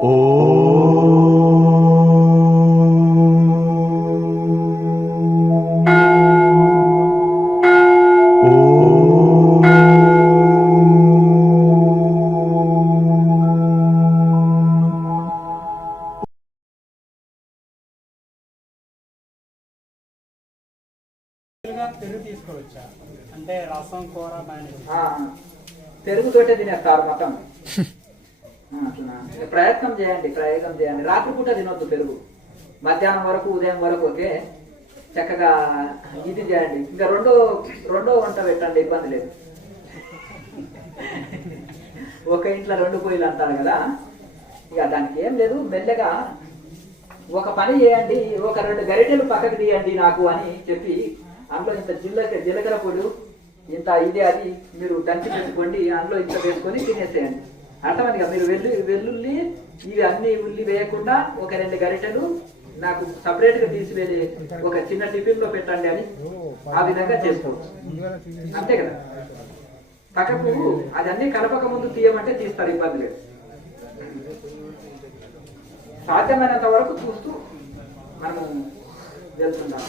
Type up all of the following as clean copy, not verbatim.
పెరుగు తీసుకోవచ్చా అంటే రసం కూర పెరుగుతోటే తినేస్తారు మొత్తం. ప్రయత్నం చేయండి, ప్రయోగం చేయండి. రాత్రిపూట తినొద్దు పెరుగు, మధ్యాహ్నం వరకు ఉదయం వరకు ఓకే చక్కగా ఇది చేయండి. ఇంకా రెండో వంట పెట్టండి, ఇబ్బంది లేదు. ఒక ఇంట్లో 2 పొయ్యిలు అంటారు కదా, ఇక దానికి ఏం లేదు. మెల్లగా ఒక పని చేయండి, ఒక 2 గరిటెలు పక్కకు తీయండి నాకు అని చెప్పి అందులో ఇంత జీలకర్ర పొడి ఇంత ఇది అది మీరు దంచి పెట్టుకోండి, అందులో ఇంత వేసుకొని తినేసేయండి. అర్థమైందిగా? మీరు వెల్లుల్లి ఇవి అన్ని ఉల్లి వేయకుండా ఒక 2 గరిటెలు నాకు సపరేట్ గా తీసివేసి ఒక చిన్న టిఫిన్ లో పెట్టండి అని ఆ విధంగా చేసుకోవచ్చు. అంతే కదా? పక్కకు అది అన్ని కలపక ముందు తీయమంటే తీస్తారు, ఇబ్బంది లేదు. సాధ్యమైనంత వరకు చూస్తూ మనము వెళ్తున్నాం.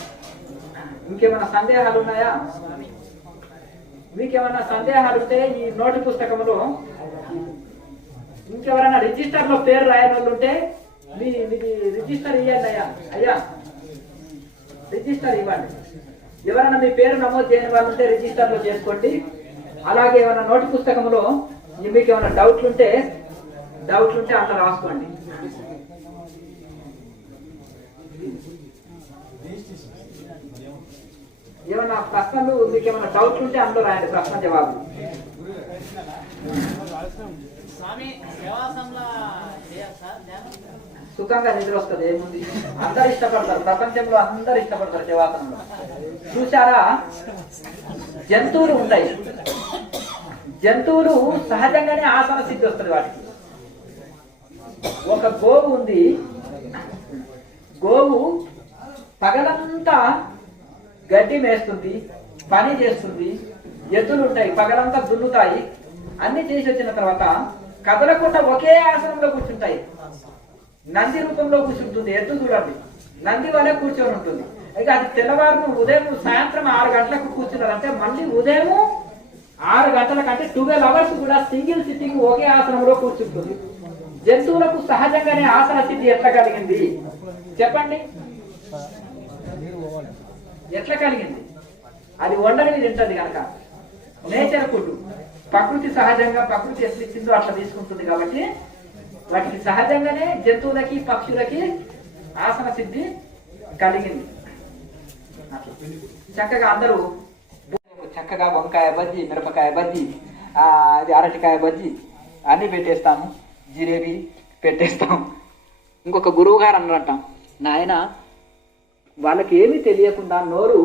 ఇంకేమైనా సందేహాలు ఉన్నాయా? మీకేమైనా సందేహాలు ఉంటే ఈ నోటి పుస్తకంలో ఇంకెవరైనా రిజిస్టర్ లో పేరు రాయని వాళ్ళు ఉంటే మీది రిజిస్టర్ ఇవ్వండి. అయ్యా రిజిస్టర్ ఇవ్వండి. ఎవరైనా మీ పేరు నమోదు చేయని వాళ్ళు ఉంటే రిజిస్టర్ లో చేసుకోండి. అలాగే ఏమైనా నోటి పుస్తకంలో మీకు ఏమైనా డౌట్లు ఉంటే అట్లా రాసుకోండి. ఏమైనా ప్రశ్నలు మీకు ఏమైనా డౌట్లు ఉంటే అందులో రాయండి, ప్రశ్న జవాబు. సుఖంగా నిద్ర వస్తుంది, ఏముంది. అందరు ఇష్టపడతారు, ప్రపంచంలో అందరు ఇష్టపడతారు శవాసనంలో. చూసారా, జంతువులు ఉంటాయి, జంతువులు సహజంగానే ఆసన సిద్ధి వస్తుంది వాటికి. ఒక గోవు ఉంది, గోవు పగలంతా గడ్డి మేస్తుంది, పని చేస్తుంది, ఎద్దులు ఉంటాయి పగలంతా దున్నుతాయి, అన్ని చేసి వచ్చిన తర్వాత కదలకుండా ఒకే ఆసనంలో కూర్చుంటాయి. నంది రూపంలో కూర్చుంటుంది ఎద్దు, చూడండి నంది వలె కూర్చొని ఉంటుంది. ఇక అది తెల్లవారు ఉదయం సాయంత్రం 6 గంటలకు కూర్చున్నారంటే మళ్ళీ ఉదయం 6 గంటల కంటే 12 అవర్స్ కూడా సింగిల్ సిట్టింగ్ ఒకే ఆసనంలో కూర్చుంటుంది. జంతువులకు సహజంగానే ఆసన స్థితి ఎట్లా కలిగింది చెప్పండి? ఎట్లా కలిగింది? అది వండని తింటది కనుక. నేచర్ ఫుడ్, ప్రకృతి సహజంగా ప్రకృతి ఎట్లా ఇచ్చిందో అట్లా తీసుకుంటుంది కాబట్టి వాటికి సహజంగానే జంతువులకి పక్షులకి ఆసన సిద్ధి కలిగింది. చక్కగా అందరూ చక్కగా వంకాయ బజ్జీ, మిరపకాయ బజ్జీ, అది అరటికాయ బజ్జీ అన్ని పెట్టేస్తాము, జిలేబీ పెట్టేస్తాం. ఇంకొక గురువు గారు అన్నారట, నాయన వాళ్ళకి ఏమీ తెలియకుండా నోరు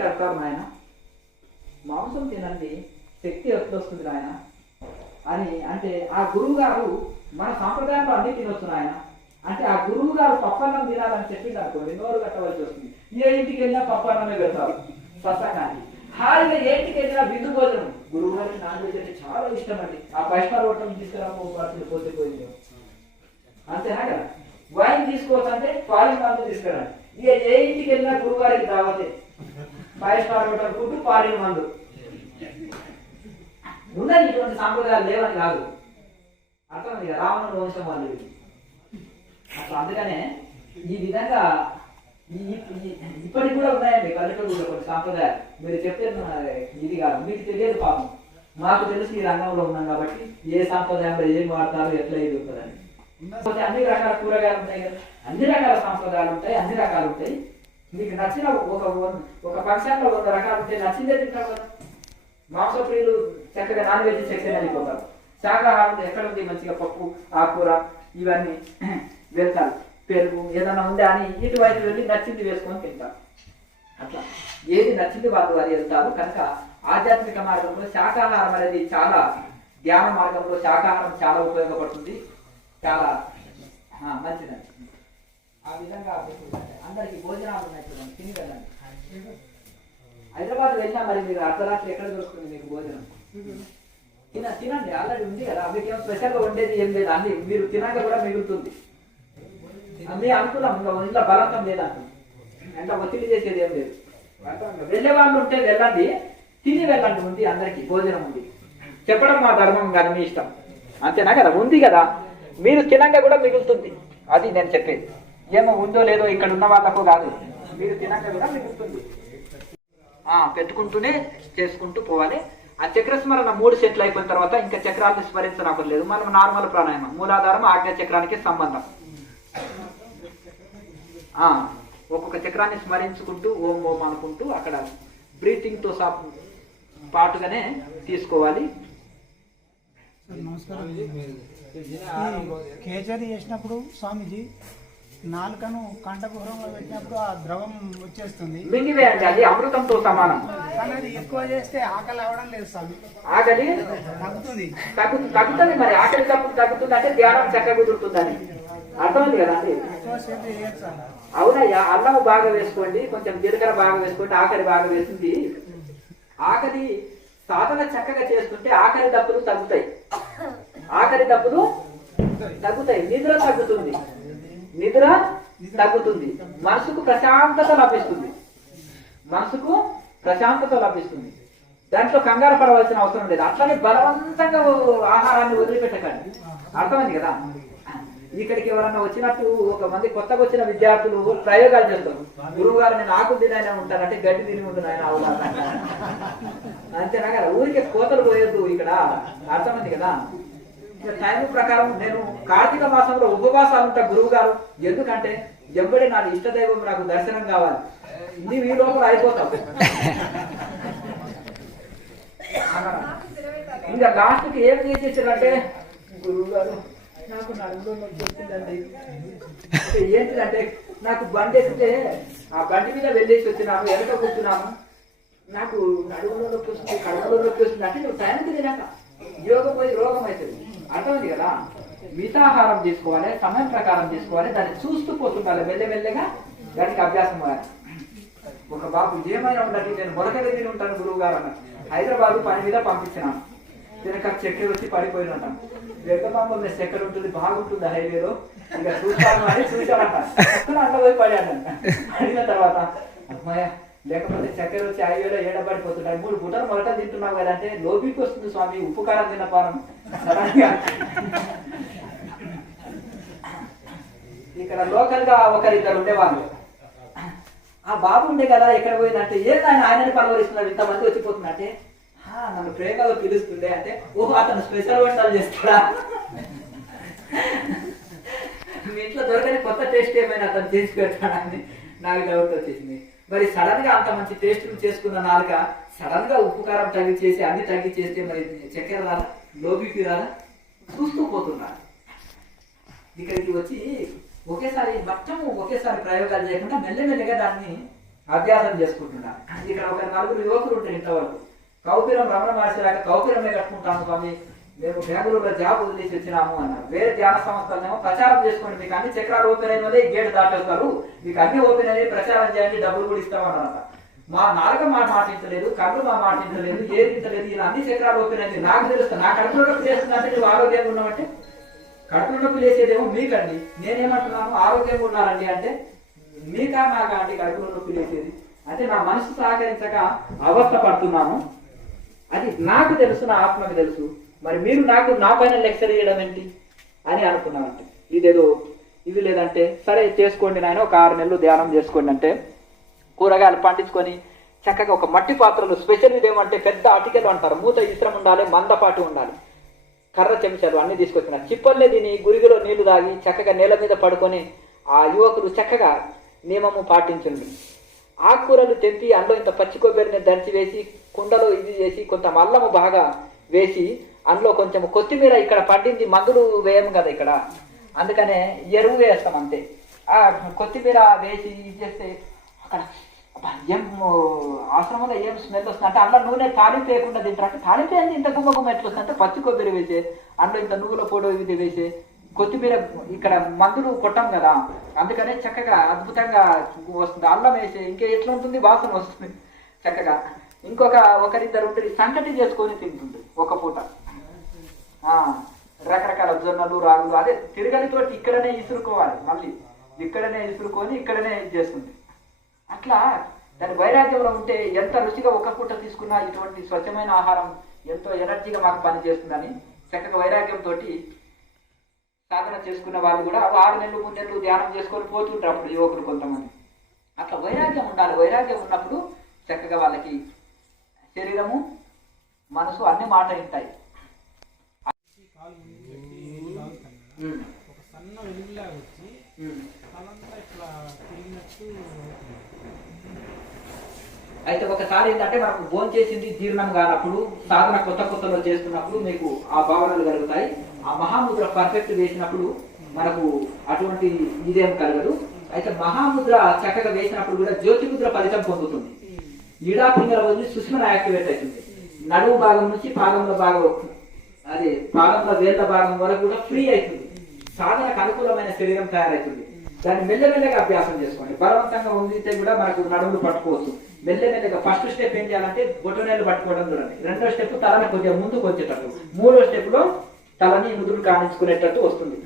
కడతారు నాయన, మాంసం తినండి శక్తి వస్తుంది నాయన అని అంటే, ఆ గురువు గారు మన సాంప్రదాయంలో అన్ని తినొచ్చు నాయన అంటే, ఆ గురువు గారు పప్పన్నం తినాలని చెప్పి అనుకోండి, నోరు కట్టవలసి వస్తుంది. ఏ ఇంటికి వెళ్ళినా పప్పన్నమే పెడతారు సత్సంగానికి. హాయిగా ఏ ఇంటికి వెళ్ళినా విందు భోజనం. గురువు గారికి నాన్ వెజ్ అంటే చాలా ఇష్టం అండి. ఆ 5 స్టార్ హోటల్ తీసుకురా పోతే అంతేనా కదా? వైన్ తీసుకోవచ్చు అంటే ఫారిన్ మందు తీసుకురండి. ఇక ఏ ఇంటికి వెళ్ళినా గురువు గారికి రావతే 5 స్టార్ హోటల్ ఫుడ్, ఫారిన్ మందు. ఉన్నాయి ఇటువంటి సాంప్రదాయాలు లేవని కాదు, అర్థం ఇక రావణుడు వంశం వాళ్ళు అట్లా. అందుకనే ఈ విధంగా ఇప్పటికి కూడా ఉన్నాయండి పల్లెటూరులో కొన్ని సాంప్రదాయాలు. మీరు చెప్తే ఇది కాదు, మీకు తెలియదు పాపం, మాకు తెలిసి ఈ రంగంలో ఉన్నాం కాబట్టి ఏ సాంప్రదాయంలో ఏం వాడతారు ఎట్లా ఇది ఉంటుందని. అన్ని రకాల కూరగాయలు ఉంటాయి కదా, అన్ని రకాల సాంప్రదాయాలు ఉంటాయి, అన్ని రకాలు ఉంటాయి. మీకు నచ్చిన ఒక ఫంక్షన్లో 100 రకాలు ఉంటాయి, నచ్చిందే తింటారు కదా. మాంసప్రియులు చక్కగా నాన్ వెజ్ సెక్షన్ వెళ్ళిపోతారు. శాకాహారం ఎక్కడ ఉంది మంచిగా పప్పు, ఆకుకూర ఇవన్నీ వెళ్తారు. పెరుగు ఏదైనా ఉందా అని ఇటువైపు వెళ్ళి నచ్చింది వేసుకొని తింటారు. అట్లా ఏది నచ్చింది వాళ్ళు అది వెళ్తారు. కనుక ఆధ్యాత్మిక మార్గంలో శాకాహారం అనేది చాలా, ధ్యాన మార్గంలో శాకాహారం చాలా ఉపయోగపడుతుంది, చాలా మంచిదండి. ఆ విధంగా అందరికి భోజనాలు ఉన్నాయి, తిని వెళ్ళండి. హైదరాబాద్ వెళ్ళినా మరి మీరు అర్ధరాత్రి ఎక్కడ దొరుకుతుంది మీకు భోజనం? తినండి, ఆల్రెడీ ఉంది కదా. మీకు ఏం స్పెషల్గా వండేది ఏం లేదు, అన్ని మీరు తినాక కూడా మిగులుతుంది. అన్నీ అనుకూలం, ఇంట్లో బలవంతం లేదంట, అంటే ఒత్తిడి చేసేది ఏం లేదు. వెళ్ళే వాళ్ళు ఉంటే వెళ్ళండి, తిని వెళ్ళండి, ఉంది అందరికి భోజనం ఉంది. చెప్పడం మా ధర్మం కాదు, మీ ఇష్టం, అంతేనా కదా. ఉంది కదా, మీరు తినంగా కూడా మిగులుతుంది, అది నేను చెప్పేది. ఏమో ఉందో లేదో ఇక్కడ ఉన్న వాళ్ళకు కాదు, మీరు తినంగా కూడా మిగులుతుంది. పెట్టుకుంటూనే చేసుకుంటూ పోవాలి. ఆ చక్రస్మరణ 3 సెట్లు అయిపోయిన తర్వాత ఇంకా చక్రాలను స్మరించనక్కర్లేదు. మనం నార్మల్ ప్రాణాయామం, మూలాధారం ఆజ్ఞ చక్రానికి సంబంధం. ఒక్కొక్క చక్రాన్ని స్మరించుకుంటూ ఓం ఓం అనుకుంటూ అక్కడ బ్రీతింగ్తో పాటుగానే తీసుకోవాలి. నమస్కారం. కేచరి చేసినప్పుడు స్వామీజీ నాలుకను కంఠకుహరంలో పెట్టినప్పుడు ఆ ద్రవం వచ్చేస్తుంది, మింగివేయండి, అది అమృతంతో సమానం. కానీ అది ఎక్కువ చేస్తే ఆకలి అవడం లేదు స్వామి. ఆకలి తగ్గుతుంది మరి, ఆకలి తగ్గుతుంది అంటే ధ్యానం చక్కగా కుదురుతుందని అర్థమైంది కదా అండి. అవునయ్యా, అన్నము బాగా వేసుకోండి, కొంచెం జీలకర్ర బాగా వేసుకోండి, ఆకలి బాగా వేస్తుంది. ఆకలి సాధన చక్కగా చేసుకుంటే ఆకలి దప్పులు తగ్గుతాయి, నిద్ర తగ్గుతుంది, మనసుకు ప్రశాంతత లభిస్తుంది. దాంట్లో కంగారు పడవలసిన అవసరం లేదు. అట్లనే బలవంతంగా ఆహారాన్ని వదిలిపెట్టకండి, అర్థమైంది కదా. ఇక్కడికి ఎవరన్నా వచ్చినట్టు ఒక మంది కొత్తగా వచ్చిన విద్యార్థులు ప్రయోగాలు చేస్తారు. గురువు గారు నేను ఆకులు తినైనా ఉంటానంటే గడ్డి తిని ఉంటుంది ఆయన అవునా, అంతేనా కదా. ఊరికే కోతలు పోయొద్దు ఇక్కడ, అర్థమైంది కదా. టైం ప్రకారం నేను కార్తీక మాసంలో ఉపవాసాలు ఉంటా గురువు గారు, ఎందుకంటే ఎంబడే నా ఇష్టదైవం నాకు దర్శనం కావాలి, ఈ లోపల అయిపోతాం. ఇంకా లాస్ట్కి ఏం చేసేసారంటే, గురువు గారు నాకు నడుములో నొప్పి వచ్చిందండి. ఏంటిదంటే నాకు బండి ఎక్కితే ఆ బండి మీద వెళ్ళేసి వచ్చినాను, వెనక కూర్చున్నాను, నాకు నడుములో నొప్పి వస్తుంది, కడుపులో నొప్పి వస్తుంది అంటే నువ్వు టైంకి తినాక యోగం పోయి రోగం అవుతుంది, అర్థమైంది కదా. మితాహారం తీసుకోవాలి, సమయం ప్రకారం తీసుకోవాలి, దాన్ని చూస్తూ పోతుండాలి, మెల్లమెల్లగా దానికి అభ్యాసం అవ్వాలి. ఒక బాబు ఏమైనా ఉండాలి, నేను మొదట దగ్గర ఉంటాను గురువు గారు అన్న, హైదరాబాద్ పని మీద పంపించినాను. వెనక చక్కెర వచ్చి పడిపోయినట్ట, వెంకమాంబ చక్కెర ఉంటుంది, బాగుంటుంది హైవేలో, ఇక చూస్తాను అని చూసామంట, అట్లా పోయి పడాడంట. అడిగిన తర్వాత అమ్మాయ లేకపోతే చక్కెర వచ్చి హైవేలో ఏడబడిపోతుంటాయి, 3 పూటలు మొదట తింటున్నావు కదా అంటే, లోపలికి వస్తుంది స్వామి, ఉప్పు కారం తినపారం. ఇక్కడ లోకల్ గా ఒకరిద్దరు ఉండేవాళ్ళు. ఆ బాబు ఉండే కదా ఎక్కడ పోయిందంటే, ఏదైనా ఆయనని పలవరిస్తున్నాడు, ఇంతమంది వచ్చిపోతున్నట్టే, నన్ను ప్రేమగా పిలుస్తుండే అంటే, ఓహో అతను స్పెషల్ వంటలు చేస్తాడా, మీ ఇంట్లో దొరకని కొత్త టేస్ట్ ఏమైనా అతను చేసి పెడతాడా అని నాకు డౌట్ వచ్చేసింది. మరి సడన్ గా అంత మంచి టేస్ట్ చేసుకున్న నాలుక సడన్ గా ఉప్పు కారం తగ్గించేసి అన్ని తగ్గించేస్తే మరి చక్కెర రాదా, లోబీపీ రాదా, చూస్తూ పోతున్నారు. ఇక్కడికి వచ్చి ఒకేసారి ప్రయోగాలు చేయకుండా మెల్లమెల్లగా దాన్ని అభ్యాసం చేసుకుంటున్నారు. ఇక్కడ ఒక 4 యువకులు ఉంటారు ఇంతవరకు. కౌపిరం రమణ మహర్షి దాకా కౌపిరమే కట్టుకుంటాము స్వామి, మేము బెంగళూరులో జాబ్ వదిలేసి వచ్చినాము అన్నారు. వేరే ధ్యాన సంస్థలను ప్రచారం చేసుకోండి, మీకు అన్ని చక్రాలు ఓపెన్ అయినదే గేట్ దాటేస్తారు, మీకు అన్ని ఓపెన్ అయ్యి ప్రచారం చేయండి, డబ్బులు కూడా ఇస్తామన్నారట. మా నాలుక మాటించలేదు, కళ్ళు మాటించలేదు, ఏదించలేదు, ఇలా అన్ని చక్రాలు ఓపెన్ అయింది. నాకు తెలుస్తుంది, నా కడుపులో నొప్పి లేస్తుందంటే నువ్వు ఆరోగ్యంగా ఉన్నావంటే, కడుపులో నొప్పి లేచేదేమో మీకండి, నేనేమంటున్నాను ఆరోగ్యంగా ఉన్నారండి అంటే, మీకా నాకా అండి కడుపులో నొప్పి లేచేది అంటే, నా మనసు సహకరించక అవస్థ పడుతున్నాను, అది నాకు తెలుసు, నా ఆత్మకి తెలుసు, మరి మీరు నా పైన లెక్చర్ చేయడం ఏంటి అని అనుకున్నానంటే, ఇదేదో ఇది లేదంటే సరే చేసుకోండి నాయన, ఒక 6 నెలలు ధ్యానం చేసుకోండి అంటే, కూరగాయలు పండించుకొని చక్కగా ఒక మట్టి పాత్రలు, స్పెషల్ ఇదేమంటే పెద్ద అటికెలు అంటారు, మూత ఇస్త్రం ఉండాలి, మందపాటు ఉండాలి, కర్ర చెంచాలు అన్ని తీసుకొచ్చిన చిప్పల్లే దీని గురిగిలో నీళ్లు తాగి చక్కగా నేల మీద పడుకొని ఆ యువకులు చక్కగా నియమము పాటించండి. ఆకుకూరలు తెంపి అందులో ఇంత పచ్చి కొబ్బరిని దంచి వేసి కుండలో ఇది చేసి కొంత అల్లము బాగా వేసి అందులో కొంచెం కొత్తిమీర, ఇక్కడ పండింది మందులు వేయము కదా ఇక్కడ, అందుకనే ఎరువు వేస్తాం అంతే. ఆ కొత్తిమీర వేసి ఇది చేస్తే అక్కడ ఏం ఆశ్రమంలో ఏం స్మెల్ వస్తుంది అంటే, అందులో నూనె తాలింపు వేయకుండా తింటారంటే, తాలింపు ఏంది ఇంత గుమ్మగుమ్మ ఎట్లా వస్తుంది అంటే, పచ్చి కొబ్బరి వేసే అందులో ఇంత నువ్వుల పొడి ఇది వేసే కొత్తిమీర, ఇక్కడ మందులు కొట్టాం కదా అందుకనే చక్కగా అద్భుతంగా వస్తుంది. అల్లం వేసే ఇంకా ఎట్లా ఉంటుంది, వాసన వస్తుంది చక్కగా. ఒకరిద్దరు ఉంటుంది, సంకటి చేసుకొని తింటుంది ఒక పూట. రకరకాల జొన్నలు రాగులు అదే తిరగలితోటి ఇక్కడనే ఇసురుకోవాలి, మళ్ళీ ఇక్కడనే ఇసురుకొని ఇక్కడనే ఇది చేస్తుంది. అట్లా దాని వైరాగ్యంలో ఉంటే ఎంత రుచిగా ఒక్క పూట తీసుకున్నా ఇటువంటి స్వచ్ఛమైన ఆహారం ఎంతో ఎనర్జీగా మాకు పనిచేస్తుందని చక్కగా వైరాగ్యంతో సాధన చేసుకున్న వాళ్ళు కూడా 6 నెలలు 3 నెలలు ధ్యానం చేసుకొని పోతుంటారు అప్పుడు యువకులు కొంతమంది. అట్లా వైరాగ్యం ఉండాలి. వైరాగ్యం ఉన్నప్పుడు చక్కగా వాళ్ళకి శరీరము మనసు అన్ని మాట వింటాయి. ఒక సన్న వెలుగులాగా వచ్చి తలంతా ఇట్లా తిరిగినట్టు. అయితే ఒకసారి ఏంటంటే మనకు భోజనం చేసింది జీర్ణం కానప్పుడు సాధన కొత్తలో చేస్తున్నప్పుడు మీకు ఆ భావనలు కలుగుతాయి. ఆ మహాముద్ర పర్ఫెక్ట్ వేసినప్పుడు మనకు అటువంటి ఇదేం కలగదు. అయితే మహాముద్ర చక్కగా వేసినప్పుడు కూడా జ్యోతిముద్ర ఫలితం పొందుతుంది. ఈడా పింగళ వదిలి సుష్మన యాక్టివేట్ అవుతుంది. నడుము భాగం నుంచి పాదంలో భాగం అదే పాదంలో వేళ్ళ భాగం వరకు కూడా ఫ్రీ అవుతుంది. సాధనకు అనుకూలమైన శరీరం తయారవుతుంది. దాన్ని మెల్లమెల్లగా అభ్యాసం చేసుకోండి. బలవంతంగా ఉండితే కూడా మనకు నడుములు పట్టుకోవచ్చు. మెల్లమెల్లగా ఫస్ట్ స్టెప్ ఏం చేయాలంటే బొటనేలు పట్టుకోవడం చూడండి. 2వ స్టెప్ తలని కొద్దిగా ముందుకు వచ్చేటట్టు, 3వ స్టెప్ లో తలని ముదురు కానించుకునేటట్టు వస్తుంది.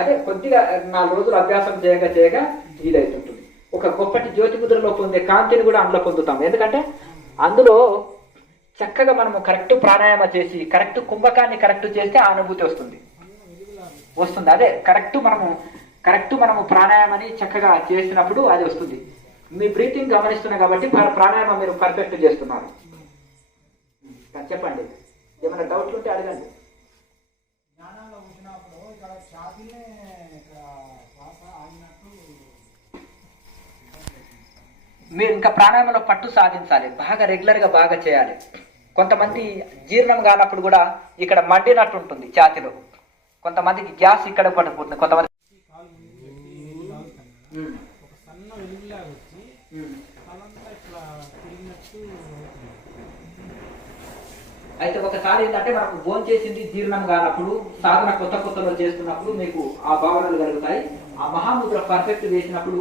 అదే కొద్దిగా 4 రోజులు అభ్యాసం చేయగా ఇదవుతుంటుంది. ఒక గొప్పటి జ్యోతి ముద్రలో పొందే కాంతిని కూడా అందులో పొందుతాం. ఎందుకంటే అందులో చక్కగా మనము కరెక్ట్ ప్రాణాయామ చేసి కరెక్ట్ కుంభకాన్ని కరెక్ట్ చేస్తే ఆ అనుభూతి వస్తుంది. అదే కరెక్ట్ మనము ప్రాణాయామాన్ని చక్కగా చేసినప్పుడు అది వస్తుంది. మీ బ్రీతింగ్ గమనిస్తున్నా కాబట్టి ప్రాణాయామం మీరు పర్ఫెక్ట్ చేస్తున్నారు. చెప్పండి, ఏమైనా డౌట్లు ఉంటే అడగండి. మీరు ఇంకా ప్రాణాయామంలో పట్టు సాధించాలి. బాగా రెగ్యులర్గా బాగా చేయాలి. కొంతమంది జీర్ణం కానప్పుడు కూడా ఇక్కడ మండినట్టు ఉంటుంది ఛాతిలో. కొంతమందికి గ్యాస్ ఇక్కడ పట్టుకుంటుంది. కొంతమంది అయితే ఒకసారి ఏంటంటే మనకు భోజనం చేసింది జీర్ణం కానప్పుడు సాధన కొత్తలో చేస్తున్నప్పుడు మీకు ఆ భావనలు కలుగుతాయి. ఆ మహాముద్ర పర్ఫెక్ట్ వేసినప్పుడు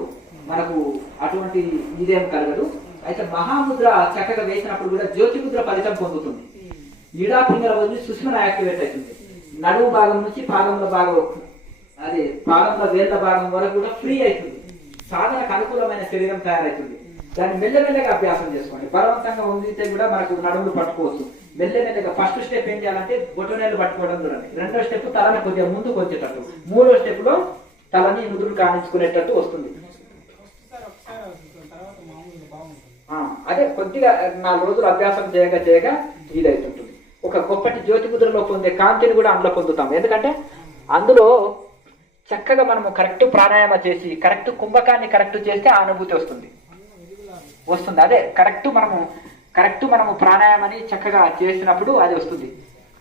మనకు అటువంటి ఇదేం కలగదు. అయితే మహాముద్ర చక్కగా వేసినప్పుడు కూడా జ్యోతిముద్ర ఫలితం పొందుతుంది. ఈడా పింగళ వదిలి సుష్మన యాక్టివేట్ అవుతుంది. నడుము భాగం నుంచి పాదంలో భాగం అదే పాదంలో వేళ్ళ భాగం వరకు కూడా ఫ్రీ అవుతుంది. సాధనకు అనుకూలమైన శరీరం తయారవుతుంది. దాన్ని మెల్లమెల్లగా అభ్యాసం చేసుకోండి. బలవంతంగా ఉండితే కూడా మనకు నడుములు పట్టుకోవచ్చు. మెల్లమెల్లగా ఫస్ట్ స్టెప్ ఏం చేయాలంటే బొటనేలు పట్టుకోవడం చూడండి. 2వ స్టెప్ తలని కొద్దిగా ముందుకు వచ్చేటట్టు, 3వ స్టెప్ లో తలని ముదురు కానించుకునేటట్టు వస్తుంది. అదే కొద్దిగా 4 రోజులు అభ్యాసం చేయగా ఇదవుతుంటుంది. ఒక గొప్పటి జ్యోతి ముద్రలో పొందే కాంతిని కూడా అందులో పొందుతాం. ఎందుకంటే అందులో చక్కగా మనము కరెక్ట్ ప్రాణాయామ చేసి కరెక్ట్ కుంభకాన్ని కరెక్ట్ చేస్తే ఆ అనుభూతి వస్తుంది. అదే కరెక్ట్ మనము ప్రాణాయామాన్ని చక్కగా చేసినప్పుడు అది వస్తుంది.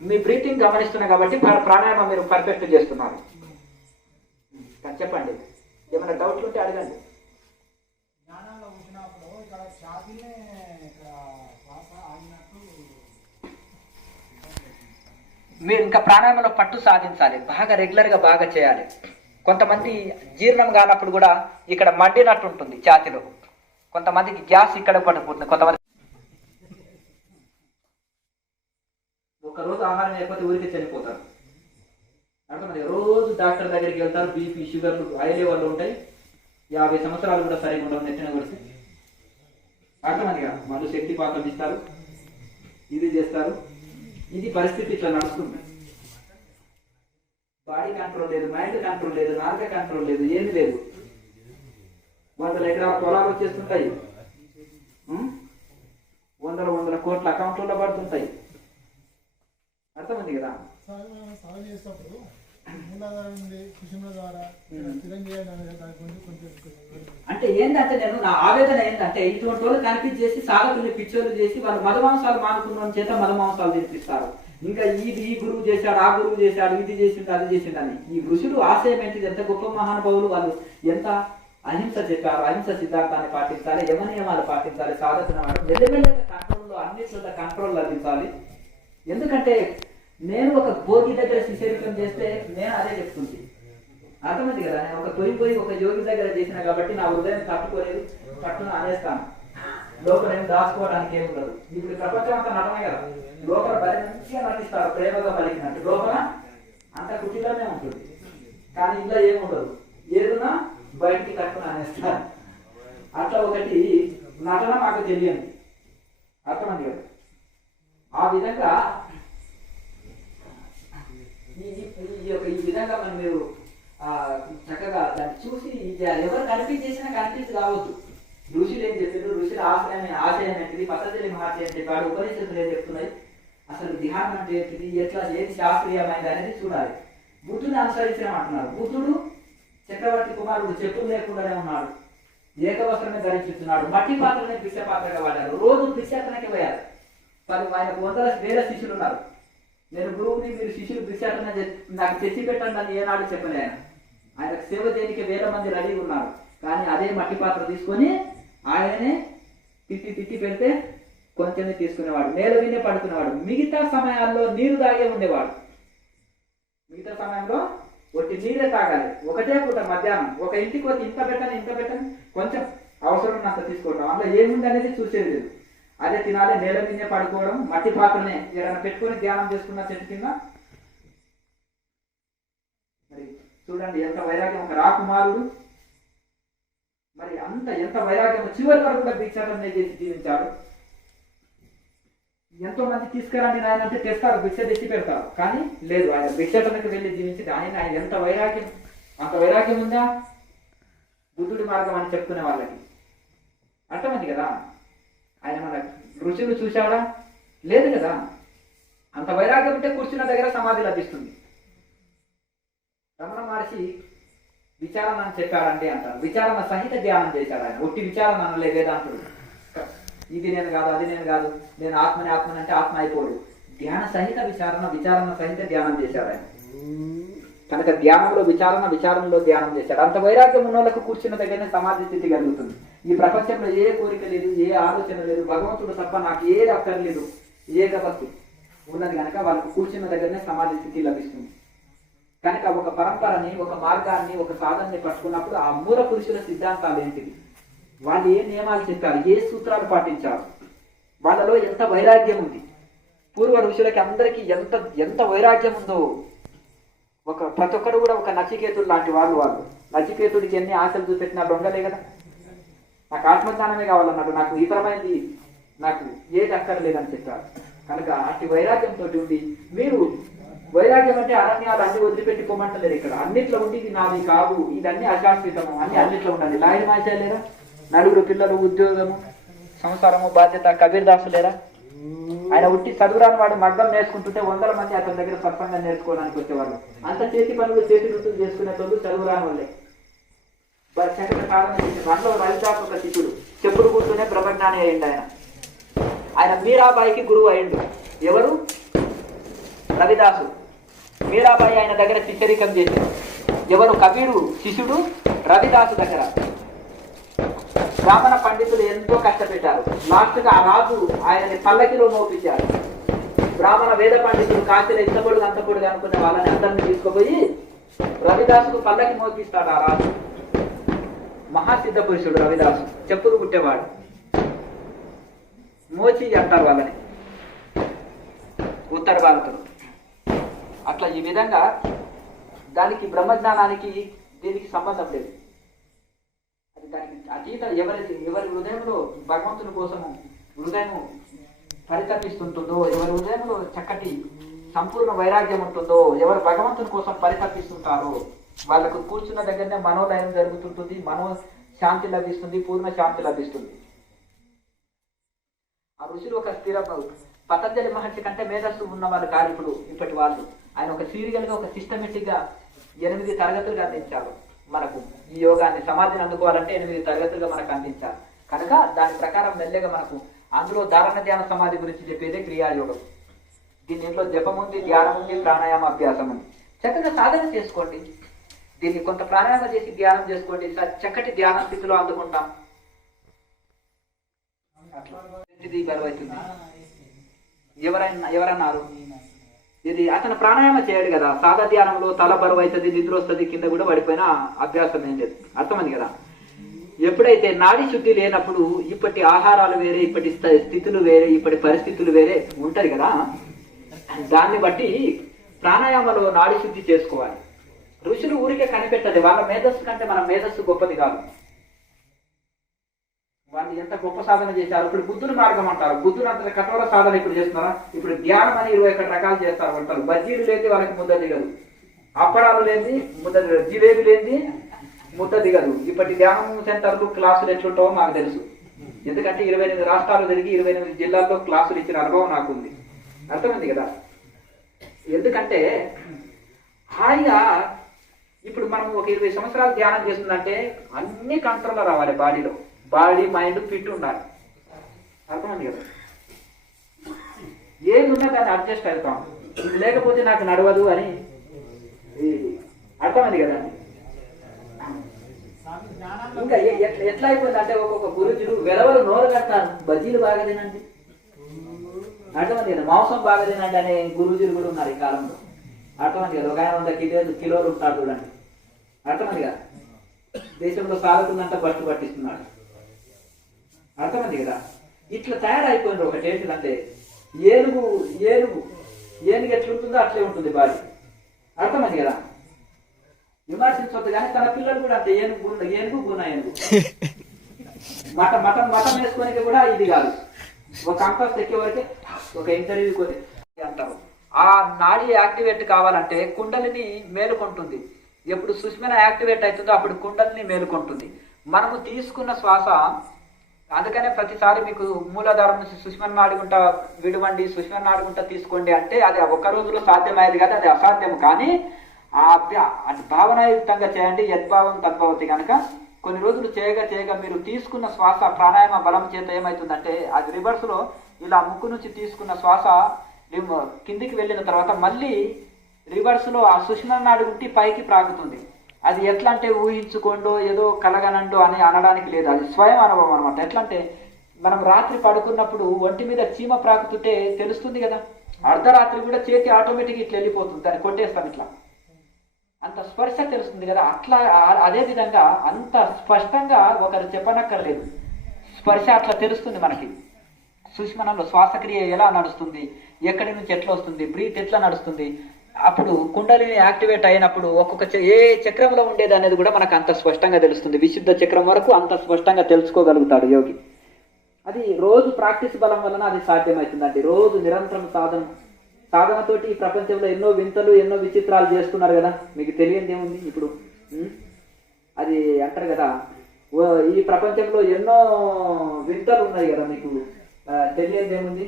మీ బ్రీతింగ్ గమనిస్తున్నా కాబట్టి ప్రాణాయామం మీరు పర్ఫెక్ట్ చేస్తున్నారు. చెప్పండి, ఏమైనా డౌట్లు ఉంటే అడగండి. మీరు ఇంకా ప్రాణాయామంలో పట్టు సాధించాలి. బాగా రెగ్యులర్గా బాగా చేయాలి. కొంతమంది జీర్ణం కానప్పుడు కూడా ఇక్కడ మండినట్టు ఉంటుంది ఛాతిలో. కొంతమందికి గ్యాస్ ఇక్కడ పట్టుకుంటుంది. కొంతమంది ఒకరోజు ఆహారం లేకపోతే ఊరికి చనిపోతారు. అర్థమైంది. రోజు డాక్టర్ దగ్గరికి వెళ్తారు. బీపీ షుగర్లు హై లెవెల్లో ఉంటాయి. 50 సంవత్సరాలు కూడా సరిగా ఉండవు నెత్తిన కొడితే. అర్థమైందిగా. మళ్ళీ శక్తిపాతం ఇస్తారు, ఇది చేస్తారు. ఇది పరిస్థితి ఇట్లా నడుస్తుంది. బాడీ కంట్రోల్ లేదు, మైండ్ కంట్రోల్ లేదు, నాలుక కంట్రోల్ లేదు, ఏమీ లేదు. 100 ఎకరాల పొలాలు వచ్చేస్తుంటాయి. 100 కోట్ల అకౌంట్లో పడుతుంటాయి. అర్థమైంది కదా. అంటే ఏంటంటే నా ఆవేదన ఏంటంటే ఇటువంటి వాళ్ళు కనిపించేసి సాధకుల్ని పిచ్చోళ్ళు చేసి వాళ్ళు మధుమాంసాలు మానుకున్న చేత మధుమాంసాలు తినిపిస్తారు. ఇంకా ఈ గురువు చేశాడు, ఆ గురువు చేశాడు, ఇది చేసిండు, అది చేసిండని. ఈ ఋషులు ఆశయం ఏంటిది? ఎంత గొప్ప మహానుభావులు వాళ్ళు. ఎంత అహింస చెప్పారు. అహింస సిద్ధాంతాన్ని పాటించాలి, యమనియమాలు పాటించాలి. సాధన మెల్లమెల్లగా కంట్రోల్లో అన్నిట్లో కంట్రోల్ లభించాలి. ఎందుకంటే నేను ఒక భోగి దగ్గర శిష్యరికం చేస్తే నేను అదే చెప్తుంది. అర్థమైంది కదా. నేను ఒక పోయి ఒక యోగి దగ్గర చేసిన కాబట్టి నా హృదయం తట్టుకోలేదు, తట్టును అనేస్తాను. లోపల ఏం దాచుకోవడానికి ఏమి ఉండదు. ఇప్పుడు ప్రపంచం అంతా నటనే కదా, లోపల బలి మంచిగా నటిస్తారు ప్రేమగా పలికినట్టు, లోపల అంత కుటిలోనే ఉంటుంది. కానీ ఇంట్లో ఏమి ఉండదు, ఏదున్నా బయటికి తక్కువ అనేస్తారు. అట్లా ఒకటి నటన మాకు తెలియదు, అర్థమంది కదా. ఆ విధంగా ఈ విధంగా మనం మీరు చక్కగా దాన్ని చూసి ఎవరు కనిపించేసినా కనిపించి కావచ్చు. ఋషులు ఏం చెప్పారు, ఋషుల ఆశయం ఏంటిది, పతంజలి మహర్షి ఏం చెప్పాడు, ఉపనిషత్తులు ఏం చెప్తున్నాయి, అసలు ధ్యానం అంటే ఏంటిది, ఎట్లా ఏది శాస్త్రీయమైంది అనేది చూడాలి. బుద్ధుని అనుసరించమంటున్నారు. బుద్ధుడు చక్రవర్తి కుమారుడు, చెప్పులు లేకుండానే ఉన్నాడు, ఏకవస్త్రమే ధరించుతున్నాడు, మట్టి పాత్రనే భిక్ష పాత్రగా వాడారు, రోజు భిక్షాటనకి పోయారు. ఆయనకు వేల శిష్యులు ఉన్నారు. నేను గురువుని, మీరు శిష్యులు భిక్షాటన నాకు తెచ్చి పెట్టండి అని ఏనాడు చెప్పలే. ఆయనకు సేవ చేయడానికి 1000 మంది రెడీగా ఉన్నారు. కానీ అదే మట్టి పాత్ర తీసుకొని ఆయననే తిట్టి పెడితే కొంచెమే తీసుకునేవాడు, నేల మీదే పడుకునేవాడు. మిగతా సమయాల్లో నీరు తాగే ఉండేవాడు. మిగతా సమయంలో ఒట్టి నీరే తాగాలి. ఒకటే పూట మధ్యాహ్నం ఒక ఇంటికి వచ్చి ఇంత పెట్టని కొంచెం అవసరం ఉన్నంత తీసుకోవడం, అందులో ఏముంది అనేది చూసేది లేదు. అదే తినాలి, నేల మీదే పడుకోవడం, మట్టి పాత్రనే ఏదైనా పెట్టుకొని ధ్యానం చేసుకున్న చెట్టు కింద. మరి చూడండి ఎంత వైరాగ్యం, ఒక రాకుమారుడు మరి ఎంత వైరాగ్యం, చివరి వరకు కూడా భిక్షాటన చేసి జీవించాడు. ఎంతో మంది తీసుకురండి నాయన అంటే తెస్తారు, భిక్ష తెచ్చి పెడతారు. కానీ లేదు, ఆయన భిక్షాటనకు వెళ్ళి జీవించి ఆయన ఎంత వైరాగ్యం, అంత వైరాగ్యం ఉందా బుద్ధుడి మార్గం అని చెప్పుకునే వాళ్ళకి. అర్థమైంది కదా. ఆయన మన రుచులు చూశాడా, లేదు కదా. అంత వైరాగ్యం ఉంటే కూర్చున్న దగ్గర సమాధి లభిస్తుంది. రమణ మహర్షి విచారణ అని చెప్పాడంటే అంటారు, విచారణ సహిత ధ్యానం చేశాడు ఆయన. ఒట్టి విచారణ అనలే వేదాంతుడు, ఇది నేను కాదు అది నేను కాదు, నేను ఆత్మని అంటే ఆత్మ అయిపోడు. ధ్యాన సహిత విచారణ సహిత ధ్యానం చేశాడు ఆయన. కనుక ధ్యానంలో విచారణలో ధ్యానం చేశాడు. అంత వైరాగ్యం ఉన్న వాళ్ళకు కూర్చున్న దగ్గరనే సమాధి స్థితి కలుగుతుంది. ఈ ప్రపంచంలో ఏ కోరిక లేదు, ఏ ఆలోచన లేదు, భగవంతుడు తప్ప నాకు ఏది అక్కర్లేదు, ఏకభక్తి ఉన్నది కనుక వాళ్ళకు కూర్చున్న దగ్గరనే సమాధి స్థితి లభిస్తుంది. కనుక ఒక పరంపరని, ఒక మార్గాన్ని, ఒక సాధనని పట్టుకున్నప్పుడు ఆ మూల పురుషుల సిద్ధాంతాలు ఏంటివి, వాళ్ళు ఏ నియమాలు చెప్పారు, ఏ సూత్రాలు పాటించారు, వాళ్ళలో ఎంత వైరాగ్యం ఉంది. పూర్వ ఋషులకి అందరికీ ఎంత వైరాగ్యం ఉందో. ప్రతి ఒక్కరు కూడా ఒక నచికేతుడు లాంటి వాళ్ళు. నచికేతుడికి ఎన్ని ఆశలు చూపెట్టినా దొంగలే కదా. నాకు ఆత్మజ్ఞానమే కావాలన్నాడు, నాకు ఇతరమైనది నాకు ఏది అక్కర్లేదని చెప్పారు. కనుక అట్టి వైరాగ్యంతో ఉండి, మీరు వైరాగ్యం అంటే అరణ్యాలు అన్ని వదిలిపెట్టిపోమంటలేదు. ఇక్కడ అన్నిట్లో ఉండి ఇది నాది కాదు, ఇదన్నీ అశాశ్వతము అన్నిట్లో ఉండాలి. లాయన మాయ లేరా, 4 పిల్లలు, ఉద్యోగము, సంసారము, బాధ్యత. కబీర్ దాసు లేరా, ఆయన ఉట్టి చదువురాని వాడు మగ్గం నేర్చుకుంటుంటే 100 మంది అతని దగ్గర సత్సంగం నేర్చుకోవడానికి వచ్చేవాళ్ళు. అంత చేతి పనులు, చేతి వృత్తులు చేసుకునే తోడు చదువురాని వాళ్ళే. చక్కటి సాధన చేసి మనలో రవిదాసు ఒక శిష్యుడు, చెప్పుడు కూర్చునే బ్రహ్మజ్ఞాని అయ్యిండు. ఆయన మీరాబాయికి గురువు అయ్యిండు. ఎవరు? రవిదాసు. మీరాబాయి ఆయన దగ్గర శిష్యరికం చేశారు. ఎవరు? కబీరు శిష్యుడు రవిదాసు దగ్గర. బ్రాహ్మణ పండితులు ఎంతో కష్టపెట్టారు. లాస్ట్గా ఆ రాజు ఆయనని పల్లకిలో మోపించారు. బ్రాహ్మణ వేద పండితులు కాశీలో ఇంతపొడుగు అంతపొడుగు అనుకునే వాళ్ళని అందరినీ తీసుకుపోయి రవిదాసుకు పల్లకి మోపిస్తాడు ఆ రాజు. మహాసిద్ధ పురుషుడు రవిదాసు, చెప్పులు కుట్టేవాడు. మోచి అంటారు వాళ్ళని ఉత్తర భారతులు. అట్లా ఈ విధంగా దానికి బ్రహ్మజ్ఞానానికి దీనికి సంబంధం లేదు. అది దానికి అతీత. ఎవరి హృదయంలో భగవంతుని కోసము హృదయము పరితపిస్తుంటుందో, ఎవరి హృదయంలో చక్కటి సంపూర్ణ వైరాగ్యం ఉంటుందో, ఎవరు భగవంతుని కోసం పరితపిస్తుంటారో వాళ్ళకు కూర్చున్న దగ్గరనే మనోలయం జరుగుతుంటుంది, మనో శాంతి లభిస్తుంది, పూర్ణ శాంతి లభిస్తుంది. ఆ ఋషులు ఒక స్థిర, పతంజలి మహర్షి కంటే మేధస్సు ఉన్న వాళ్ళు కాదు ఇప్పుడు ఇప్పటి వాళ్ళు. ఆయన ఒక సీరియల్గా, ఒక సిస్టమేటిక్గా 8 తరగతులుగా అందించారు మనకు. ఈ యోగాన్ని సమాధిని అందుకోవాలంటే 8 తరగతులుగా మనకు అందించారు. కనుక దాని ప్రకారం మెల్లగా మనకు అందులో ధారణ ధ్యాన సమాధి గురించి చెప్పేదే క్రియాయోగం. దీంట్లో జపం ఉంది, ధ్యానం ఉంది, ప్రాణాయామ అభ్యాసం ఉంది. చక్కగా సాధన చేసుకోండి. దీన్ని కొంత ప్రాణాయామ చేసి ధ్యానం చేసుకోండి, చక్కటి ధ్యాన స్థితిలో అందుకుంటాం. ఇది బరువైతుంది. ఎవరన్నారు ఇది? అతను ప్రాణాయామ చేయడు కదా. సాదా ధ్యానంలో తల బరువు అవుతుంది, నిద్ర వస్తుంది, కింద కూడా పడిపోయిన అభ్యాసం ఏం లేదు. అర్థమైంది కదా. ఎప్పుడైతే నాడి శుద్ధి లేనప్పుడు ఇప్పటి ఆహారాలు వేరే, ఇప్పటి స్థితులు వేరే, ఇప్పటి పరిస్థితులు వేరే ఉంటది కదా, దాన్ని బట్టి ప్రాణాయామలో నాడి శుద్ధి చేసుకోవాలి. ఋషులు ఊరికే కనిపెట్టదు, వాళ్ళ మేధస్సు కంటే మన మేధస్సు గొప్పది కాదు. వాళ్ళు ఎంత గొప్ప సాధన చేశారు. ఇప్పుడు బుద్ధుని మార్గం అంటారు, బుద్ధుని అంత కఠోర సాధన ఇప్పుడు చేస్తున్నారా? ఇప్పుడు ధ్యానం అని 21 రకాలు చేస్తారు అంటారు. బజ్జీలు లేని వాళ్ళకి ముద్ద దిగదు, అప్పడాలు లేని ముద్ద దిగదు, జిలేబీ లేని ముద్ద దిగదు. ఇప్పటి ధ్యానం సెంటర్లు క్లాసులు ఎట్లుంటావో మాకు తెలుసు, ఎందుకంటే 28 రాష్ట్రాలు తిరిగి 28 జిల్లాల్లో క్లాసులు ఇచ్చిన అనుభవం నాకు ఉంది. అర్థమైంది కదా? ఎందుకంటే హాయిగా ఇప్పుడు మనం ఒక 20 సంవత్సరాలు ధ్యానం చేస్తుందంటే అన్ని కంట్రోల్లో రావాలి, బాడీలో బాడీ మైండ్ ఫిట్ ఉండాలి. అర్థమైంది కదా? ఏది ఉన్నా దాన్ని అడ్జస్ట్ అవుతాం, ఇది లేకపోతే నాకు నడవదు అని. అర్థమైంది కదా? ఇంకా ఎట్లా అయిపోయింది అంటే ఒక్కొక్క గురుజులు వెలవలు నోరు కడతారు, బజ్జీలు బాగా తినండి, అర్థమైంది కదా, మాంసం బాగా తినండి అనే గురుజులు కూడా ఉన్నారు ఈ కాలంలో. అర్థమైంది కదా? ఒక ఆయన 100 కిలోలు ఉంటాడు చూడండి. అర్థమైంది కదా? దేశంలో సాగుతుందంటే బస్సు పట్టిస్తున్నాడు. అర్థమైంది కదా? ఇట్లా తయారైపోయింది ఒక టేస్ట్. అంటే ఏనుగు ఏనుగు ఏనుగు ఎట్లుంటుందో అట్లే ఉంటుంది బాడీ. అర్థమైంది కదా? విమర్శించవద్దు కానీ తన పిల్లలు కూడా అంతే, ఏనుగు గుణ ఏనుగు మటన్ వేసుకొని కూడా ఇది కాదు. ఒక అంతస్తు ఎక్కే వరకే ఒక ఇంటర్వ్యూకి అంటారు. ఆ నాడీ యాక్టివేట్ కావాలంటే కుండలిని మేలుకుంటుంది. ఎప్పుడు సుష్మన యాక్టివేట్ అవుతుందో అప్పుడు కుండలిని మేలుకుంటుంది. మనము తీసుకున్న శ్వాస, అందుకనే ప్రతిసారి మీకు మూలాధారం నుంచి సుష్మన్ నాడుగుంట విడవండి, సుష్మన్ నాడుగుంట తీసుకోండి అంటే అది ఒక రోజులో సాధ్యమయ్యేది కదా, అది అసాధ్యం. కానీ అది భావనాయుక్తంగా చేయండి, యద్భావం తద్భవతి. కనుక కొన్ని రోజులు చేయగా మీరు తీసుకున్న శ్వాస ప్రాణాయామ బలం చేత ఏమవుతుందంటే అది రివర్స్లో ఇలా ముక్కు నుంచి తీసుకున్న శ్వాస కిందికి వెళ్ళిన తర్వాత మళ్ళీ రివర్స్లో ఆ సుష్మన్ నాడుగుంటి పైకి ప్రాగుతుంది. అది ఎట్లా అంటే ఊహించుకోండో ఏదో కలగనండో అని అనడానికి లేదు, అది స్వయం అనుభవం అనమాట. ఎట్లా అంటే మనం రాత్రి పడుకున్నప్పుడు ఒంటి మీద చీమ ప్రాకుతుంటే తెలుస్తుంది కదా, అర్ధరాత్రి కూడా చేతి ఆటోమేటిక్ ఇట్లా వెళ్ళిపోతుంది, దాన్ని కొట్టేస్తాం ఇట్లా, అంత స్పర్శ తెలుస్తుంది కదా. అట్లా అదే విధంగా అంత స్పష్టంగా ఒకరు చెప్పనక్కర్లేదు, స్పర్శ అట్లా తెలుస్తుంది మనకి. సుష్మనంలో శ్వాసక్రియ ఎలా నడుస్తుంది, ఎక్కడి నుంచి ఎట్లా వస్తుంది, బ్రీత్ ఎట్లా నడుస్తుంది, అప్పుడు కుండలిని యాక్టివేట్ అయినప్పుడు ఒక్కొక్క ఏ చక్రంలో ఉండేది అనేది కూడా మనకు అంత స్పష్టంగా తెలుస్తుంది. విశుద్ధ చక్రం వరకు అంత స్పష్టంగా తెలుసుకోగలుగుతాడు యోగి. అది రోజు ప్రాక్టీస్ బలం వలన అది సాధ్యమవుతుందండి. రోజు నిరంతరం సాధనతోటి ఈ ప్రపంచంలో ఎన్నో వింతలు ఎన్నో విచిత్రాలు చేస్తున్నారు కదా, మీకు తెలియనిది ఏముంది. ఇప్పుడు అది అంటారు కదా, ఈ ప్రపంచంలో ఎన్నో వింతలు ఉన్నాయి కదా, మీకు తెలియనిది ఏముంది.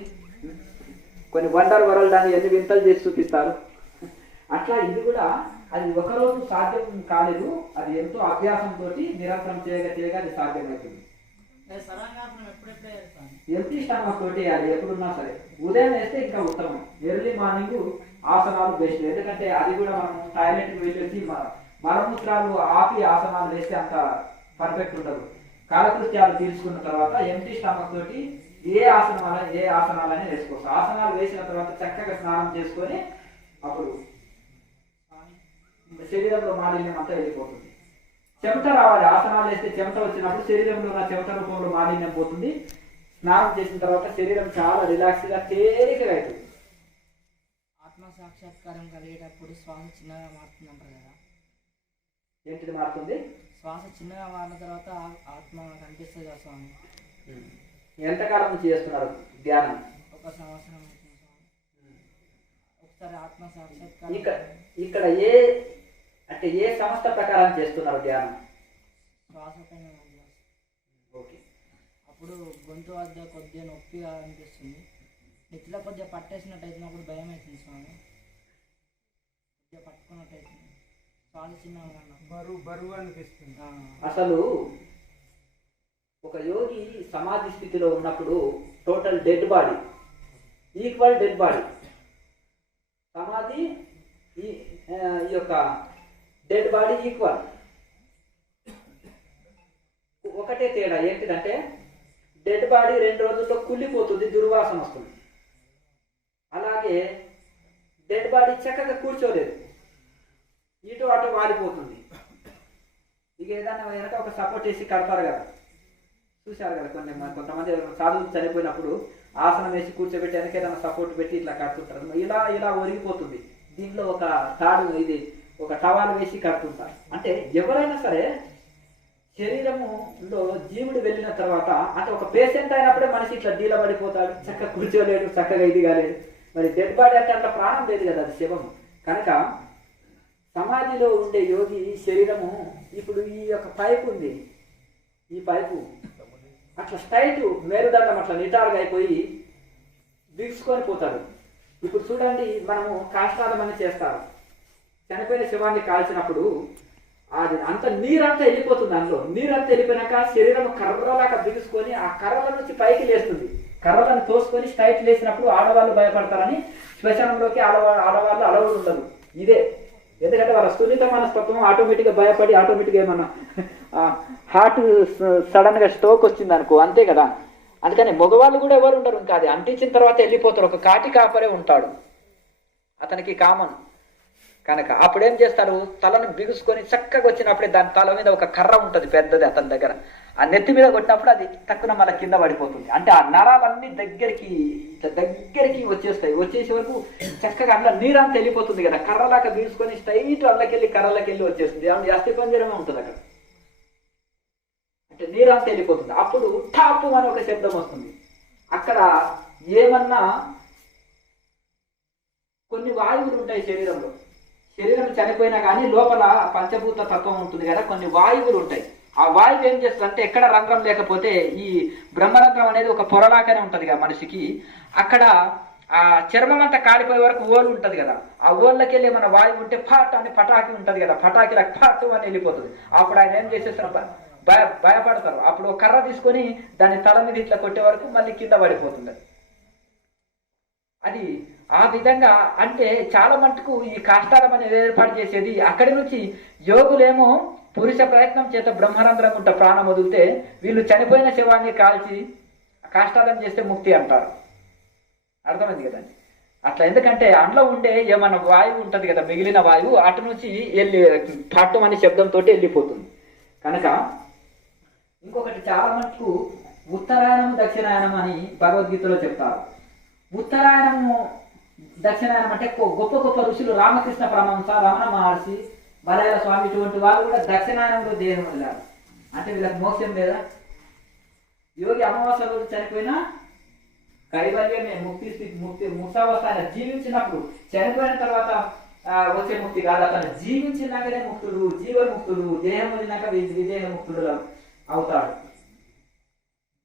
కొన్ని వండర్ వరల్డ్ అని ఎన్ని వింతలు చేసి చూపిస్తారు. అట్లా ఇది కూడా అది ఒకరోజు సాధ్యం కాలేదు, అది ఎంతో అభ్యాసంతో నిరంతరం చేయగా అది సాధ్యమవుతుంది. ఎంపీ స్టమక్ తోటి అది ఎప్పుడున్నా సరే ఉదయం వేస్తే ఇంకా ఉత్తమం. ఎర్లీ మార్నింగ్ ఆసనాలు బెస్ట్, ఎందుకంటే అది కూడా మనం టాయిలెట్కి వెళ్ళేసి మలమూత్రాలు ఆపి ఆసనాలు వేస్తే అంత పర్ఫెక్ట్ ఉండదు. కాలకృత్యాలు తీర్చుకున్న తర్వాత ఎంపీ స్టమక్ తోటి ఏ ఆసనాలనే వేసుకోవచ్చు. ఆసనాలు వేసిన తర్వాత చక్కగా స్నానం చేసుకొని అప్పుడు శరీరంలో మాలిన్యం అంతా వెళ్ళిపోతుంది. చెమట రావాలి, ఆసనాలు వేస్తే చెమట వచ్చినప్పుడు శరీరంలో ఉన్న చెమట రూపంలో మాలిన్యం పోతుంది. స్నానం చేసిన తర్వాత శరీరం చాలా రిలాక్స్గా తేలికగా అవుతుంది. ఆత్మ సాక్షాత్కారం కలిగేటప్పుడు శ్వాస చిన్నగా మారుతుంది అంటారు కదా, ఏంటిది మారుతుంది? శ్వాస చిన్నగా మారిన తర్వాత ఆత్మ కనిపిస్తుంది కదా స్వామి. ఎంతకాలం నుంచి చేస్తున్నారు ధ్యానం? 1 సంవత్సరం అవుతుంది స్వామి. ఒకసారి ఆత్మ సాక్షాత్కారం ఇక్కడ ఏ సంస్థ ప్రకారం చేస్తున్నారు ధ్యానం? శ్వాస పైన. ఓకే. అప్పుడు గొంతు వద్ద కొద్దిగా నొప్పిగా అనిపిస్తుంది, నెత్తిలో కొద్దిగా పట్టేసినట్టు అవుతున్నప్పుడు భయం అవుతుంది స్వామి, కొద్దిగా పట్టుకున్నట్టు అవుతుంది, శ్వాస చిన్నగా బరువు అనిపిస్తుంది. అసలు ఒక యోగి సమాధి స్థితిలో ఉన్నప్పుడు total dead body equal dead body. సమాధి ఈ యొక్క డెడ్ బాడీ ఈక్వల్. ఒకటే తేడా ఏంటిదంటే డెడ్ బాడీ 2 రోజుల్లో కుళ్ళిపోతుంది, దుర్వాసన వస్తుంది. అలాగే డెడ్ బాడీ చక్కగా కూర్చోలేదు, ఇటు అటు వాలిపోతుంది. ఇక ఏదైనా వెనక ఒక సపోర్ట్ చేసి కడతారు కదా, చూశారు కదా కొంతమంది సాధువులు చనిపోయినప్పుడు ఆసనం వేసి కూర్చోబెట్టి వెనక ఏదైనా సపోర్ట్ పెట్టి ఇట్లా కడుతుంటారు. ఇలా ఒరిగిపోతుంది. దీంట్లో ఒక తాడు ఇది ఒక టవాలు వేసి కడుతుంటారు. అంటే ఎవరైనా సరే శరీరములో జీవుడు వెళ్ళిన తర్వాత అంటే ఒక పేషెంట్ అయినప్పుడే మనిషి ఇట్లా డీల పడిపోతాడు, చక్కగా కూర్చోలేడు, చక్కగా ఇది కాలేడు. మరి డెడ్ బాడీ అంటే అట్లా ప్రాణం లేదు కదా, అది శవం. కనుక సమాధిలో ఉండే యోగి శరీరము ఇప్పుడు ఈ యొక్క పైపు ఉంది, ఈ పైపు అట్లా స్ట్రైట్ మేరుదండం అట్లా నిటారుగా అయిపోయి బిగుసుకొని పోతాడు. ఇప్పుడు చూడండి, మనము కాష్టాలం అని చేస్తారు. చనిపోయిన శవాన్ని కాల్చినప్పుడు అది అంత నీరంతా వెళ్ళిపోతుంది. అందులో నీరంతా వెళ్ళిపోయినాక శరీరం కర్రలాగా బిగుసుకొని ఆ కర్రల నుంచి పైకి లేస్తుంది. కర్రలను తోసుకొని స్ట్రైట్ లేసినప్పుడు ఆడవాళ్ళు భయపడతారని శ్మశానంలోకి ఆడవాళ్ళు అలవాటు ఉండదు. ఇదే ఎందుకంటే వాళ్ళ సున్నిత మనస్తత్వం ఆటోమేటిక్గా భయపడి ఆటోమేటిక్గా ఏమన్నా హార్ట్ సడన్గా స్ట్రోక్ వచ్చింది అనుకో, అంతే కదా. అందుకని మగవాళ్ళు కూడా ఎవరు ఉండరు, ఇంకా అది అంటించిన తర్వాత వెళ్ళిపోతారు. ఒక కాటి కాపరే ఉంటాడు, అతనికి కామన్. కనుక అప్పుడు ఏం చేస్తారు, తలను బిగుసుకొని చక్కగా వచ్చినప్పుడే దాని తల మీద ఒక కర్ర ఉంటుంది పెద్దది అతని దగ్గర. ఆ నెత్తి మీద కొట్టినప్పుడు అది తక్కువ మళ్ళీ కింద పడిపోతుంది. అంటే ఆ నరాలన్నీ దగ్గరికి వచ్చేస్తాయి. వచ్చేసే వరకు చక్కగా అందులో నీరంతా వెళ్ళిపోతుంది కదా, కర్రలాగా బిగుసుకొని స్ట్రైట్ కర్రలకెళ్ళి వచ్చేస్తుంది. ఏమన్నా అస్థి పంజరమే ఉంటుంది అక్కడ, అంటే నీరంతా వెళ్ళిపోతుంది. అప్పుడు టాపు అని ఒక శబ్దం వస్తుంది. అక్కడ ఏమన్నా కొన్ని వాయువులు ఉంటాయి శరీరంలో. శరీరం చనిపోయినా కానీ లోపల పంచభూత తత్వం ఉంటుంది కదా, కొన్ని వాయువులు ఉంటాయి. ఆ వాయువు ఏం చేస్తుంది అంటే ఎక్కడ రంధ్రం లేకపోతే ఈ బ్రహ్మరంధ్రం అనేది ఒక పొరలాగానే ఉంటుంది కదా మనిషికి. అక్కడ ఆ చర్మం అంతా కాలిపోయే వరకు ఓలు ఉంటుంది కదా, ఆ ఓళ్ళకి వెళ్ళి మన వాయువు ఉంటే ఫాట్ అని పటాకి ఉంటుంది కదా, పటాకిలా ఫాట్ అని వెళ్ళిపోతుంది. అప్పుడు ఆయన ఏం చేసేస్తారు, భయపడతారు. అప్పుడు ఒక కర్ర తీసుకొని దాన్ని తల మీద ఇట్లా కొట్టే వరకు మళ్ళీ కింద పడిపోతుంది. అది ఆ విధంగా అంటే చాలా మటుకు ఈ కాష్టాలం అనేది ఏర్పాటు చేసేది. అక్కడి నుంచి యోగులేమో పురుష ప్రయత్నం చేత బ్రహ్మరంధ్రం ఉంట ప్రాణం వదిలితే, వీళ్ళు చనిపోయిన శవాన్ని కాల్చి కాష్టాలం చేస్తే ముక్తి అంటారు. అర్థమైంది కదండి. అట్లా ఎందుకంటే అందులో ఉండే ఏమన్నా వాయువు ఉంటుంది కదా, మిగిలిన వాయువు అటు నుంచి వెళ్ళి పట్టు అనే శబ్దంతో వెళ్ళిపోతుంది. కనుక ఇంకొకటి చాలా మటుకు ఉత్తరాయణం దక్షిణాయనం అని భగవద్గీతలో చెప్తారు. ఉత్తరాయణము దక్షిణాయనం అంటే గొప్ప గొప్ప ఋషులు రామకృష్ణ పరమహంస, రమణ మహర్షి, బలయాల స్వామి ఇటువంటి వాళ్ళు కూడా దక్షిణాయనంలో దేహం వెళ్ళారు. అంటే వీళ్ళకి మోక్షం లేదా? యోగి అమావాస్య రోజు చనిపోయినా కైవల్యమే, ముక్తావస్థ. జీవించినప్పుడు చనిపోయిన తర్వాత వచ్చే ముక్తి కాదు, అతను జీవించినాకనే ముక్తుడు, జీవన్ముక్తుడు. దేహం వదిలినాక విదేహ ముక్తుడు అవుతాడు.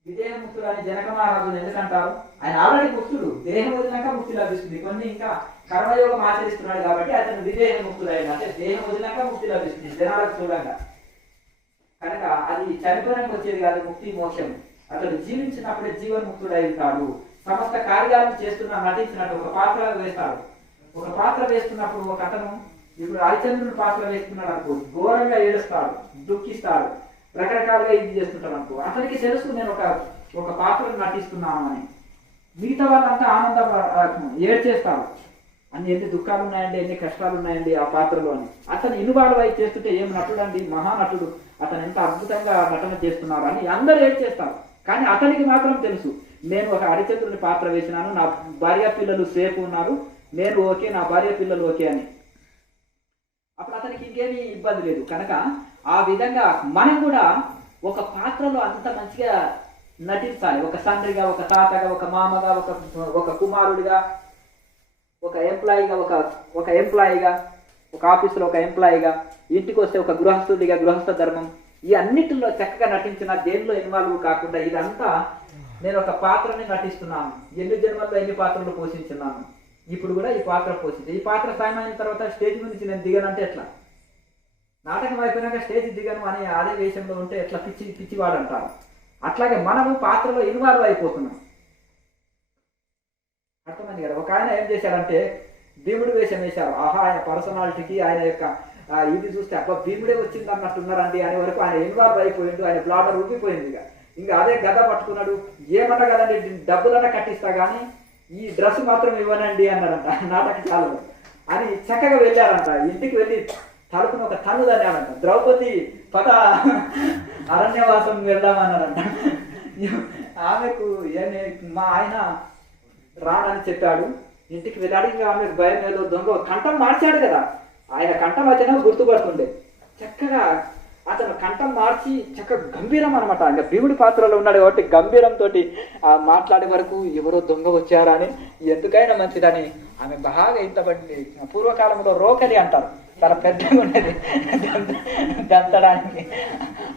విదేహముక్తుడు అని జనక మహారాజును ఎందుకంటారు? ఆయన ఆల్రెడీ ముక్తుడు, దేహం వదిలినాక ముక్తి లభిస్తుంది. కొన్ని ఇంకా కర్మయోగం ఆచరిస్తున్నాడు కాబట్టి అతను విదేహముక్తుడు అయిన, అంటే దేహం వదిలినాక ముక్తి లభిస్తుంది జనాలకు చూడంగా. కనుక అది చనిపోయినాక వచ్చేది కాదు ముక్తి, మోక్షం. అతడు జీవించినప్పుడే జీవన్ముక్తుడు అవుతాడు. సమస్త కార్యాలను చేస్తున్నా నటించినట్టు ఒక పాత్ర వేస్తాడు. ఒక పాత్ర వేస్తున్నప్పుడు ఒక అతను ఇప్పుడు హరిచంద్రుని పాత్ర వేస్తున్నాడు అనుకో, ఘోరంగా ఏడుస్తాడు, దుఃఖిస్తాడు, రకరకాలుగా ఇది చేస్తుంటాడు అనుకో. అతనికి తెలుసు నేను ఒక పాత్రను నటిస్తున్నాను అని. మిగతా వాళ్ళంతా ఆనందం ఏడ్చేస్తాడు. ఎన్ని దుఃఖాలు ఉన్నాయండి, ఎన్ని కష్టాలు ఉన్నాయండి ఆ పాత్రలో అని. అతను ఇన్వాల్వ్ అయి చేస్తుంటే ఏం నటుడు అండి, మహానటుడు, అతను ఎంత అద్భుతంగా నటన చేస్తున్నారు అని అందరూ ఏడ్చేస్తారు. కానీ అతనికి మాత్రం తెలుసు, నేను ఒక హరిచంద్రుని పాత్ర వేసినాను, నా భార్య పిల్లలు సేఫ్ ఉన్నారు, నేను ఓకే, నా భార్య పిల్లలు ఓకే అని. అప్పుడు అతనికి ఇంకేమీ ఇబ్బంది లేదు. కనుక ఆ విధంగా మనం కూడా ఒక పాత్రలో అంత మంచిగా నటించాలి. ఒక తండ్రిగా, ఒక తాతగా, ఒక మామగా, ఒక కుమారుడిగా, ఒక ఎంప్లాయీగా, ఒక ఎంప్లాయీగా, ఒక ఆఫీసులో ఒక ఎంప్లాయీగా, ఇంటికి వస్తే ఒక గృహస్థుడిగా, గృహస్థ ధర్మం, ఈ అన్నిటిలో చక్కగా నటించిన, దేనిలో ఇన్వాల్వ్ కాకుండా ఇదంతా నేను ఒక పాత్రని నటిస్తున్నాను. ఎన్ని జన్మల్లో ఎన్ని పాత్రలు పోషించున్నాను, ఇప్పుడు కూడా ఈ పాత్ర పోషించి, ఈ పాత్ర సాయం అయిన తర్వాత స్టేజ్ నుంచి నేను దిగనంటే ఎట్లా? నాటకం అయిపోయినాక స్టేజ్ దిగను అని అదే వేషంలో ఉంటే ఎట్లా పిచ్చివాడు అంటారు. అట్లాగే మనము పాత్రలో ఇన్వాల్వ్ అయిపోతున్నాం. అర్థమైంది కదా. ఒక ఆయన ఏం చేశారంటే భీముడు వేషం వేశారు. ఆహా, ఆయన పర్సనాలిటీకి, ఆయన యొక్క ఇది చూస్తే అబ్బా భీముడే వచ్చింది అన్నట్టున్నారండి అనే వరకు ఆయన ఇన్వాల్వ్ అయిపోయిండు. ఆయన బ్లాడర్ ఉబ్బిపోయింది. ఇంకా అదే గద పట్టుకున్నాడు. ఏమన్నా కదండి, డబ్బులన్నా కట్టిస్తా కానీ ఈ డ్రెస్ మాత్రం ఇవ్వనండి అన్నాడంట నాటకశాలలో అని. చక్కగా వెళ్ళారంట. ఇంటికి వెళ్ళి తలుపుని ఒక తన్ను దాన్నంట. ద్రౌపది పద అరణ్యవాసం వెళ్దామన్నాడంట. ఆమెకు ఏమి మా ఆయన రానని చెప్పాడు, ఇంటికి వెళ్ళాడు. ఇంకా ఆమెకు భయం ఏదో దొంగ కంఠం మార్చాడు కదా, ఆయన కంఠం వచ్చినా గుర్తుపడుతుండే. చక్కగా అతను కంఠం మార్చి చక్కగా గంభీరం అనమాట. ఇంకా భీముడి పాత్రలో ఉన్నాడు కాబట్టి గంభీరంతో మాట్లాడే వరకు ఎవరో దొంగ వచ్చారని, ఎందుకైనా మంచిదని ఆమె బాగా ఇంతబడి. పూర్వకాలంలో రోకలి అంటారు, చాలా పెద్దగా ఉన్నది దంచడానికి.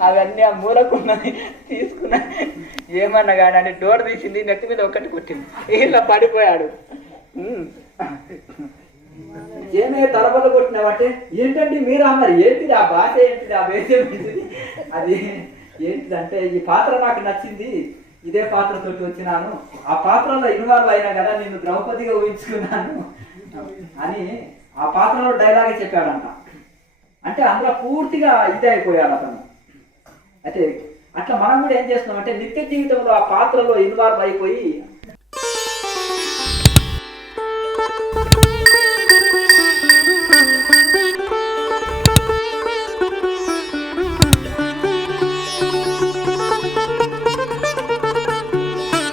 అవన్నీ ఆ మూలకున్నది తీసుకున్నది. ఏమన్నా కానీ అని డోర్ తీసింది, నెత్తి మీద ఒకటి కొట్టింది, ఇలా పడిపోయాడు. ఏమే తలబలు కొట్టినావంటే ఏంటండి మీరా, మరి ఏంటిది ఆ భాష, ఏంటిది ఆ వేషం, ఏంటిది అది ఏంటిదంటే ఈ పాత్ర నాకు నచ్చింది, ఇదే పాత్రతో వచ్చినాను, ఆ పాత్రలో ఇన్వాల్వ్ అయినా కదా, నేను ద్రౌపదిగా ఊహించుకున్నాను అని ఆ పాత్రలో డైలాగే చెప్పాడంట. అంటే అందులో పూర్తిగా ఇదే అయిపోయాడు అతను. అయితే అట్లా మనం కూడా ఏం చేస్తున్నాం అంటే నిత్య జీవితంలో ఆ పాత్రలో ఇన్వాల్వ్ అయిపోయి